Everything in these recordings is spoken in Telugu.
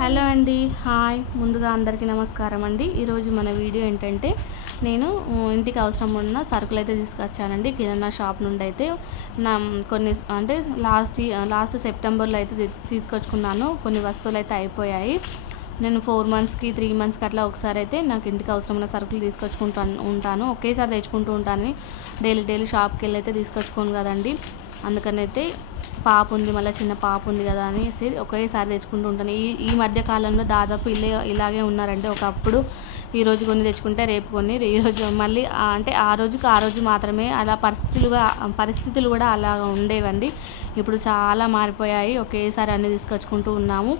హలో అండి హాయ్. ముందుగా అందరికీ నమస్కారం అండి. ఈరోజు మన వీడియో ఏంటంటే నేను ఇంటికి అవసరం ఉన్న సరుకులు అయితే తీసుకొచ్చానండి. కిరాణా షాప్ నుండి అయితే నా కొన్ని అంటే లాస్ట్ లాస్ట్ సెప్టెంబర్లో అయితే తీసుకొచ్చుకున్నాను. కొన్ని వస్తువులు అయితే అయిపోయాయి. నేను ఫోర్ మంత్స్కి త్రీ మంత్స్కి అట్లా ఒకసారి అయితే నాకు ఇంటికి అవసరమైన సరుకులు తీసుకొచ్చుకుంటాను ఉంటాను. ఒకేసారి తెచ్చుకుంటూ ఉంటాను. డైలీ డైలీ షాప్కి వెళ్ళి అయితే తీసుకొచ్చుకోను కదండి. అందుకని అయితే పాప ఉంది మళ్ళీ చిన్న పాప ఉంది కదా అనేసి ఒకేసారి తెచ్చుకుంటూ ఉంటాను. ఈ ఈ మధ్య కాలంలో దాదాపు ఇల్లే ఇలాగే ఉన్నారంటే ఒకప్పుడు ఈ రోజు కొన్ని తెచ్చుకుంటే రేపు కొన్ని ఈరోజు మళ్ళీ అంటే ఆ రోజుకి ఆ రోజు మాత్రమే అలా పరిస్థితులుగా పరిస్థితులు కూడా అలా ఉండేవండి. ఇప్పుడు చాలా మారిపోయాయి. ఒకేసారి అన్ని తీసుకొచ్చుకుంటూ ఉన్నాము.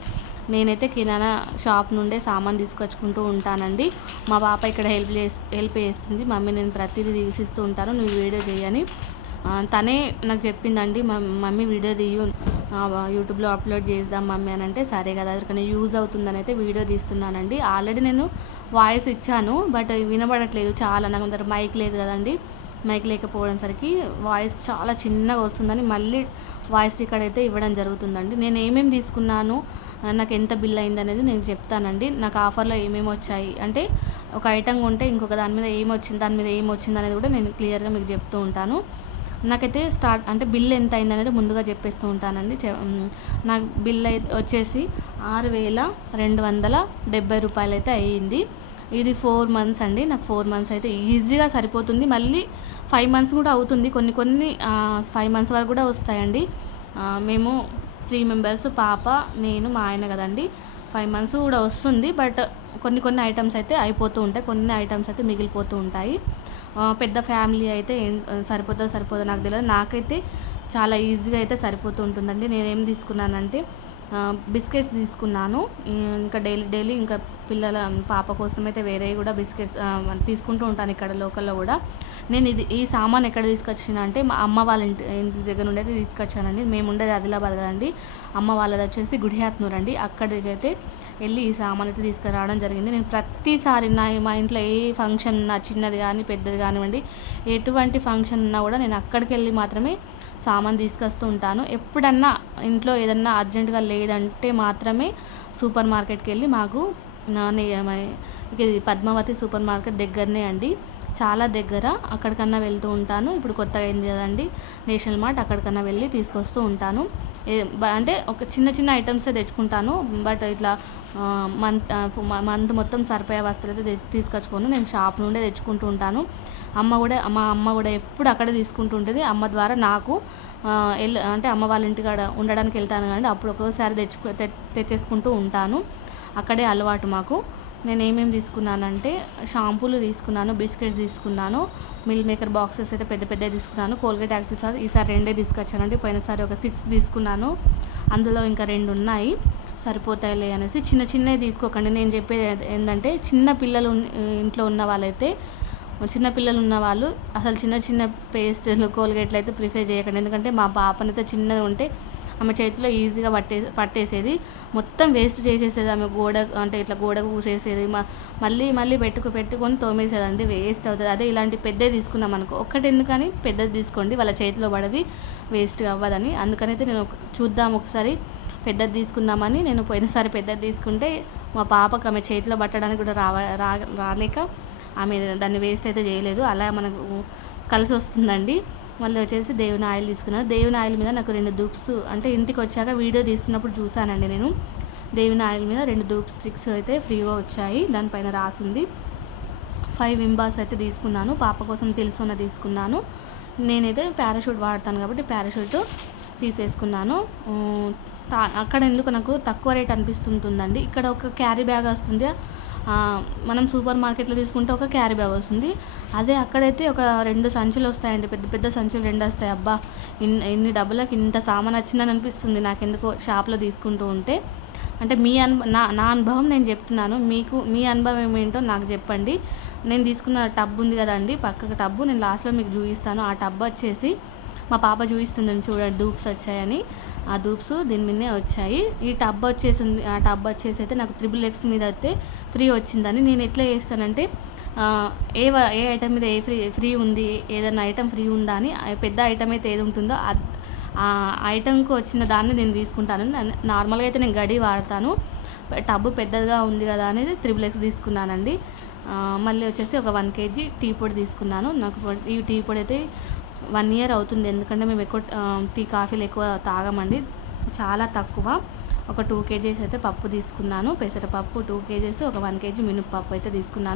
నేనైతే కిరాణా షాప్ నుండే సామాన్ తీసుకొచ్చుకుంటూ ఉంటానండి. మా పాప ఇక్కడ హెల్ప్ చేసి హెల్ప్ చేస్తుంది. మమ్మీ నేను ప్రతిదీ తీసిస్తూ ఉంటాను. నువ్వు వీడియో చేయని. తనే నాకు చెప్పిందండి మమ్మీ వీడియో తీయు యూట్యూబ్లో అప్లోడ్ చేద్దాం మమ్మీ అని అంటే సరే కదా ఎవరికైనా యూజ్ అవుతుందని అయితే వీడియో తీస్తున్నానండి. ఆల్రెడీ నేను వాయిస్ ఇచ్చాను బట్ వినబడట్లేదు చాలా నాకు అందరు మైక్ లేదు కదండి. మైక్ లేకపోవడం సరికి వాయిస్ చాలా చిన్నగా వస్తుందని మళ్ళీ వాయిస్ రికార్డ్ అయితే ఇవ్వడం జరుగుతుందండి. నేను ఏమేమి తీసుకున్నాను నాకు ఎంత బిల్ అయింది అనేది నేను చెప్తానండి. నాకు ఆఫర్లో ఏమేమి వచ్చాయి అంటే ఒక ఐటమ్ ఉంటే ఇంకొక దాని మీద ఏమి వచ్చింది దాని మీద ఏమి వచ్చింది అనేది కూడా నేను క్లియర్గా మీకు చెప్తూ ఉంటాను. నాకైతే స్టార్ట్ అంటే బిల్ ఎంత అయింది అనేది ముందుగా చెప్పేస్తూ ఉంటానండి. నాకు బిల్ అయితే వచ్చేసి ఆరు వేల రెండు వందల డెబ్బై రూపాయలు అయితే అయ్యింది. ఇది ఫోర్ మంత్స్ అండి. నాకు ఫోర్ మంత్స్ అయితే ఈజీగా సరిపోతుంది. మళ్ళీ ఫైవ్ మంత్స్ కూడా అవుతుంది. కొన్ని కొన్ని ఫైవ్ మంత్స్ వరకు కూడా వస్తాయండి. మేము త్రీ మెంబర్స్ పాప నేను మా ఆయన కదండి. ఫైవ్ మంత్స్ కూడా వస్తుంది బట్ కొన్ని కొన్ని ఐటమ్స్ అయితే అయిపోతూ ఉంటాయి కొన్ని ఐటమ్స్ అయితే మిగిలిపోతూ ఉంటాయి. పెద్ద ఫ్యామిలీ అయితే ఏం- సరిపోతుందో సరిపోదో నాకు తెలియదు నాకైతే చాలా ఈజీగా అయితే సరిపోతూ ఉంటుందండి. నేను ఏం తీసుకున్నానంటే బిస్కెట్స్ తీసుకున్నాను. ఇంకా డైలీ డైలీ ఇంకా పిల్లల పాప కోసం అయితే వేరే కూడా బిస్కెట్స్ తీసుకుంటూ ఉంటాను ఇక్కడ లోకల్లో కూడా. నేను ఇది ఈ సామాన్ ఎక్కడ తీసుకొచ్చిన అంటే మా అమ్మ వాళ్ళ ఇంటి ఇంటి దగ్గర నుండి అయితే తీసుకొచ్చానండి. మేము ఉండేది ఆదిలాబాద్ కదండి. అమ్మ వాళ్ళది వచ్చేసి గుడిహాత్నూర్ అండి అక్కడికి అయితే వెళ్ళి ఈ సామాన్ అయితే తీసుకురావడం జరిగింది. నేను ప్రతిసారి నా మా ఇంట్లో ఏ ఫంక్షన్ ఉన్నా చిన్నది కానీ పెద్దది కానివ్వండి ఎటువంటి ఫంక్షన్ ఉన్నా కూడా నేను అక్కడికి వెళ్ళి మాత్రమే సామాన్ తీసుకొస్తూ ఉంటాను. ఎప్పుడన్నా ఇంట్లో ఏదన్నా అర్జెంటుగా లేదంటే మాత్రమే సూపర్ మార్కెట్కి వెళ్ళి మాకు నే- ఇది పద్మావతి సూపర్ మార్కెట్ దగ్గరనే అండి. చాలా దగ్గర అక్కడికన్నా వెళ్తూ ఉంటాను. ఇప్పుడు కొత్తగా అయింది కదండి నేషనల్ మార్ట్ అక్కడికన్నా వెళ్ళి తీసుకొస్తూ ఉంటాను. అంటే ఒక చిన్న చిన్న ఐటమ్సే తెచ్చుకుంటాను. బట్ ఇట్లా మంత్ మంత్ మొత్తం సరిపోయే వస్తువులు అయితే తెచ్చి తీసుకొచ్చుకోను. నేను షాప్ నుండే తెచ్చుకుంటూ ఉంటాను. అమ్మ కూడా మా అమ్మ కూడా ఎప్పుడు అక్కడే తీసుకుంటూ ఉంటుంది అమ్మ ద్వారా నాకు ఎల్ అంటే అమ్మ వాళ్ళ ఇంటికాడ ఉండడానికి వెళ్తాను కానీ అప్పుడు ఒక్కోసారి తెచ్చుకో తె- తెచ్చేసుకుంటూ ఉంటాను. అక్కడే అలవాటు మాకు. నేను ఏమేమి తీసుకున్నానంటే షాంపూలు తీసుకున్నాను బిస్కెట్స్ తీసుకున్నాను మిల్ మేకర్ బాక్సెస్ అయితే పెద్ద పెద్దవి తీసుకున్నాను కోల్గేట్ యాక్టివ్ సార్ ఈసారి రెండే తీసుకొచ్చానండి పోయినసారి ఒక సిక్స్ తీసుకున్నాను అందులో ఇంకా రెండు ఉన్నాయి సరిపోతాయిలే అనేసి చిన్న చిన్నవి తీసుకోకండి. నేను చెప్పేది ఏంటంటే చిన్న పిల్లలు ఇంట్లో ఉన్న వాళ్ళైతే చిన్న పిల్లలు ఉన్న వాళ్ళు అసలు చిన్న చిన్న పేస్ట్లు కోల్గేట్లు అయితే ప్రిఫర్ చేయకండి. ఎందుకంటే మా పాపనైతే చిన్నది ఉంటే ఆమె చేతిలో ఈజీగా పట్టే పట్టేసేది. మొత్తం వేస్ట్ చేసేసేది ఆమె గోడ అంటే ఇట్లా గోడకు పూసేసేది. మా మళ్ళీ మళ్ళీ పెట్టుకు పెట్టుకొని తోమేసేది అండి వేస్ట్ అవుతుంది. అదే ఇలాంటి పెద్దది తీసుకున్నాం అనుకో. ఒక్కటి ఎందుకని? పెద్దది తీసుకోండి. వాళ్ళ చేతిలో పడది. వేస్ట్ అవ్వదని. అందుకనైతే నేను చూద్దాం ఒకసారి. పెద్దది తీసుకుందామని నేను పోయినసారి పెద్దది తీసుకుంటే మా పాపకు ఆమె చేతిలో పట్టడానికి కూడా రావ రా రాలేక ఆమె దాన్ని వేస్ట్ అయితే చేయలేదు. అలా మనకు కలిసి వస్తుందండి మళ్ళీ వచ్చేసి దేవుని ఆయిల్ తీసుకున్నాను దేవుని ఆయిల్ మీద నాకు రెండు దూప్స్ అంటే ఇంటికి వచ్చాక వీడియో తీస్తున్నప్పుడు చూసానండి నేను. దేవుని ఆయిల్ మీద రెండు దూప్ స్టిక్స్ అయితే ఫ్రీగా వచ్చాయి. దానిపైన రాసింది. ఫైవ్ వింబాస్ అయితే తీసుకున్నాను. పాప కోసం తెలుసున్న తీసుకున్నాను. నేనైతే పారాషూట్ వాడతాను కాబట్టి పారాషూట్ తీసేసుకున్నాను. తా- అక్కడ ఎందుకు నాకు తక్కువ రేట్ అనిపిస్తుంటుందండి. ఇక్కడ ఒక క్యారీ బ్యాగ్ వస్తుంది. మనం సూపర్ మార్కెట్లో తీసుకుంటే ఒక క్యారీ బ్యాగ్ వస్తుంది. అదే అక్కడైతే ఒక రెండు సంచులు వస్తాయండి. పెద్ద పెద్ద సంచులు రెండు వస్తాయి. అబ్బా ఇన్ని ఇన్ని డబ్బులకు ఇంత సామాన్ వచ్చిందని అనిపిస్తుంది నాకు ఎందుకో షాప్లో తీసుకుంటూ ఉంటే. అంటే మీ అనుభ నా నా అనుభవం నేను చెప్తున్నాను. మీకు మీ అనుభవం ఏంటో నాకు చెప్పండి. నేను తీసుకున్న టబ్ ఉంది కదండి పక్కకు టబ్బు నేను లాస్ట్లో మీకు చూపిస్తాను. ఆ టబ్ వచ్చేసి మా పాప చూపిస్తుందని చూడండి దూప్స్ వచ్చాయని. ఆ దూప్స్ దీని మీదనే వచ్చాయి. ఈ టబ్ వచ్చేసింది ఆ టబ్ వచ్చేసి అయితే నాకు త్రిబుల్ ఎక్స్ మీద అయితే ఫ్రీ వచ్చిందని. నేను ఎట్లా చేస్తానంటే ఏ ఏ ఐటమ్ మీద ఏ ఫ్రీ ఫ్రీ ఉంది ఏదైనా ఐటమ్ ఫ్రీ ఉందా అని పెద్ద ఐటమ్ అయితే ఏది ఉంటుందో ఆ ఐటమ్కి వచ్చిన దాన్ని నేను తీసుకుంటాను. నార్మల్గా అయితే నేను గడి వాడతాను. టబ్బు పెద్దదిగా ఉంది కదా అనేది త్రిబుల్ ఎక్స్ తీసుకున్నానండి. మళ్ళీ వచ్చేసి ఒక వన్ కేజీ టీ పొడి తీసుకున్నాను. నాకు ఈ టీ పొడి అయితే వన్ ఇయర్ అవుతుంది. ఎందుకంటే మేము ఎక్కువ టీ కాఫీలు ఎక్కువ తాగమండి. చాలా తక్కువ. ఒక టూ కేజీస్ అయితే పప్పు తీసుకున్నాను. పెసరపప్పు టూ కేజీస్ ఒక వన్ కేజీ మినప్పప్పు అయితే తీసుకున్నాను.